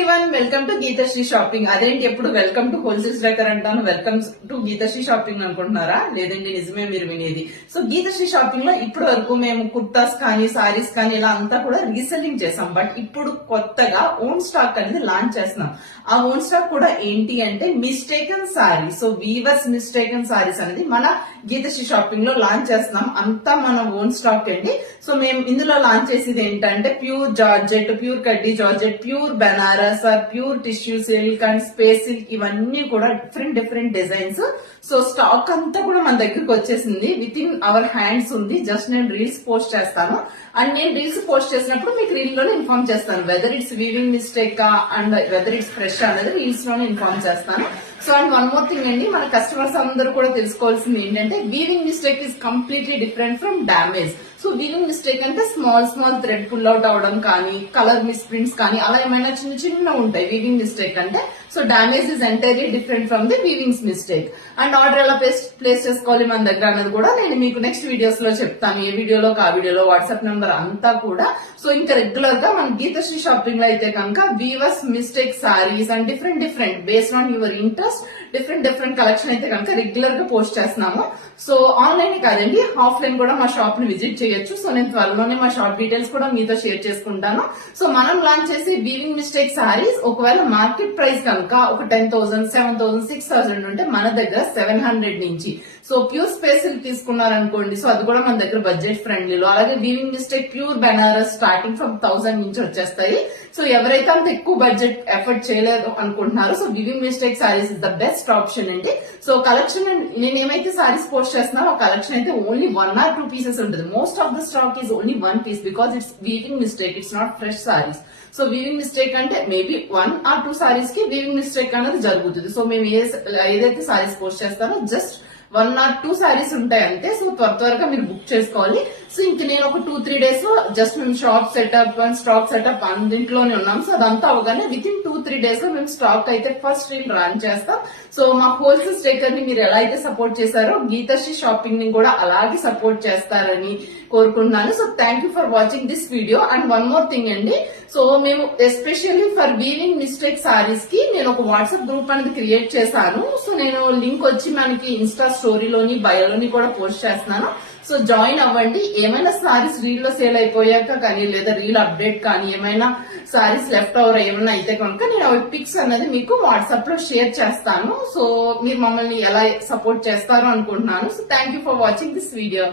Everyone, welcome to Geethasri shopping. అదేంటి ఎప్పుడు welcome to wholesale striker అంటాను, వెల్కమ్ టు గీతశ్రీ షాపింగ్ అనుకుంటున్నారా? లేదండి, నిజమే మీరు వినేది. సో గీతశ్రీ షాపింగ్ లో ఇప్పటి వరకు మేము కుర్తాస్ కానీ సారీస్ కానీ ఇలా అంతా కూడా రీసెల్లింగ్ చేసాం. బట్ ఇప్పుడు కొత్తగా ఓన్ స్టాక్ అనేది లాంచ్ చేస్తున్నాం. ఆ ఓన్ స్టాక్ కూడా ఏంటి అంటే mistaken sari. So weavers mistaken saris అనేది మన గీతశ్రీ షాపింగ్ లో లాంచ్ చేస్తున్నాం. అంతా మన ఓన్ స్టాక్ అండి. సో మేము ఇందులో లాంచ్ చేసేది ఏంటంటే pure georgette, pure khaddi georgette, pure Banaras, pure tissue silk and space silk, ఇవన్నీ కూడా డిఫరెంట్ డిజైన్స్. సో స్టాక్ అంతా కూడా మన దగ్గరకు వచ్చేసింది, విత్ ఇన్ అవర్ హ్యాండ్స్ ఉంది. జస్ట్ నేను రీల్స్ పోస్ట్ చేస్తాను అండ్ నేను రీల్స్ పోస్ట్ చేసినప్పుడు మీకు రీల్ లోనే ఇన్ఫార్మ్ చేస్తాను whether it's weaving mistake and whether it's fresh అనేది రీల్స్ లోనే ఇన్ఫార్మ్ చేస్తాను. So and one more thing అండి, మన కస్టమర్స్ అందరూ కూడా తెలుసుకోవాల్సింది ఏంటంటే weaving mistake is completely different from damage. So weaving mistake అంటే స్మాల్ థ్రెడ్ పుల్ అవుట్ అవడం కానీ, కలర్ మిస్ ప్రింట్స్ కానీ, అలా ఏమైనా చిన్న ఉంటాయి వీవింగ్ మిస్టేక్ అంటే. So damage is entirely different from the weavings mistake. And order ఎలా ప్లేస్ చేసుకోవాలి మన దగ్గర అనేది కూడా నేను మీకు నెక్స్ట్ వీడియోస్ లో చెప్తాను. ఏ వీడియోలో ఆ వీడియోలో వాట్సాప్ నెంబర్ అంతా కూడా. సో ఇంకా రెగ్యులర్ గా మన గీతశ్రీ షాపింగ్ లో అయితే కనుక weavers mistake saris and different based on your interest different collection అయితే కనుక రెగ్యులర్ గా పోస్ట్ చేస్తున్నాము. సో ఆన్లైన్ కాదండి, ఆఫ్లైన్ కూడా మా షాప్ ని విజిట్ చేయొచ్చు. సో నేను త్వరలోనే మా షాప్ డీటెయిల్స్ కూడా మీతో షేర్ చేసుకుంటాను. సో మనం లాంచ్ చేసి వీవింగ్ మిస్టేక్ సారీస్ ఒకవేళ మార్కెట్ ప్రైస్ కనుక ఒక 10,000, 7,000, 6,000 ఉంటే మన దగ్గర 700 నుంచి. సో ప్యూర్ స్పేస్ తీసుకున్నారనుకోండి, సో అది కూడా మన దగ్గర బడ్జెట్ ఫ్రెండ్లీలో. అలాగే weaving mistake pure Banaras starting from 1000 నుంచి వచ్చేస్తాయి. సో ఎవరైతే అంత ఎక్కువ బడ్జెట్ ఎఫర్ట్ చేయలేదు అనుకుంటున్నారో, so weaving mistake saris is the best option అండి. సో కలెక్షన్ నేను ఏమైతే సారీస్ పోస్ట్ చేస్తున్నానో ఆ కలెక్షన్ అయితే ఓన్లీ 1 or 2 పీసెస్ ఉంటుంది. Most of the stock is only 1 piece because it's weaving mistake, it's not fresh saris. So weaving mistake అంటే maybe 1 or 2 saris కి weaving mistake అనేది జరుగుతుంది. సో మేము ఏదైతే సారీస్ పోస్ట్ చేస్తానో జస్ట్ 1 or 2 సారీస్ ఉంటాయి అంతే. సో త్వరగా మీరు బుక్ చేసుకోవాలి. సో ఇంక నేను ఒక 2-3 days లో జస్ట్ మేము shop setup and stock setup అన్నింట్లోనే ఉన్నాం. సో అదంతా అవగానే విత్ ఇన్ 2-3 days లో మేము స్టాక్ అయితే ఫస్ట్ రీల్ రన్ చేస్తాం. సో మా హోల్సేల్ స్టేకర్ ని మీరు ఎలా అయితే సపోర్ట్ చేశారో గీతశ్రీ షాపింగ్ ని కూడా అలాగే సపోర్ట్ చేస్తారని కోరుకుంటున్నాను. So thank you for watching this video. And one more thing అండి, సో మేము especially for weaving mistake saris కి నేను ఒక వాట్సాప్ గ్రూప్ అనేది క్రియేట్ చేశాను. సో నేను లింక్ వచ్చి మనకి ఇన్స్టా స్టోరీలోని బయోలోని కూడా పోస్ట్ చేస్తున్నాను. సో జాయిన్ అవ్వండి. ఏమైనా సారీస్ రీల్ లో సేల్ అయిపోయాక కానీ, లేదా రీల్ అప్డేట్ కానీ, ఏమైనా సారీస్ లెఫ్ట్ ఓవర్ ఏమైనా అయితే కనుక నేను అవి పిక్స్ అనేది మీకు వాట్సాప్ లో షేర్ చేస్తాను. సో మీరు మమ్మల్ని ఎలా సపోర్ట్ చేస్తారో అనుకుంటున్నాను. So thank you for watching this video.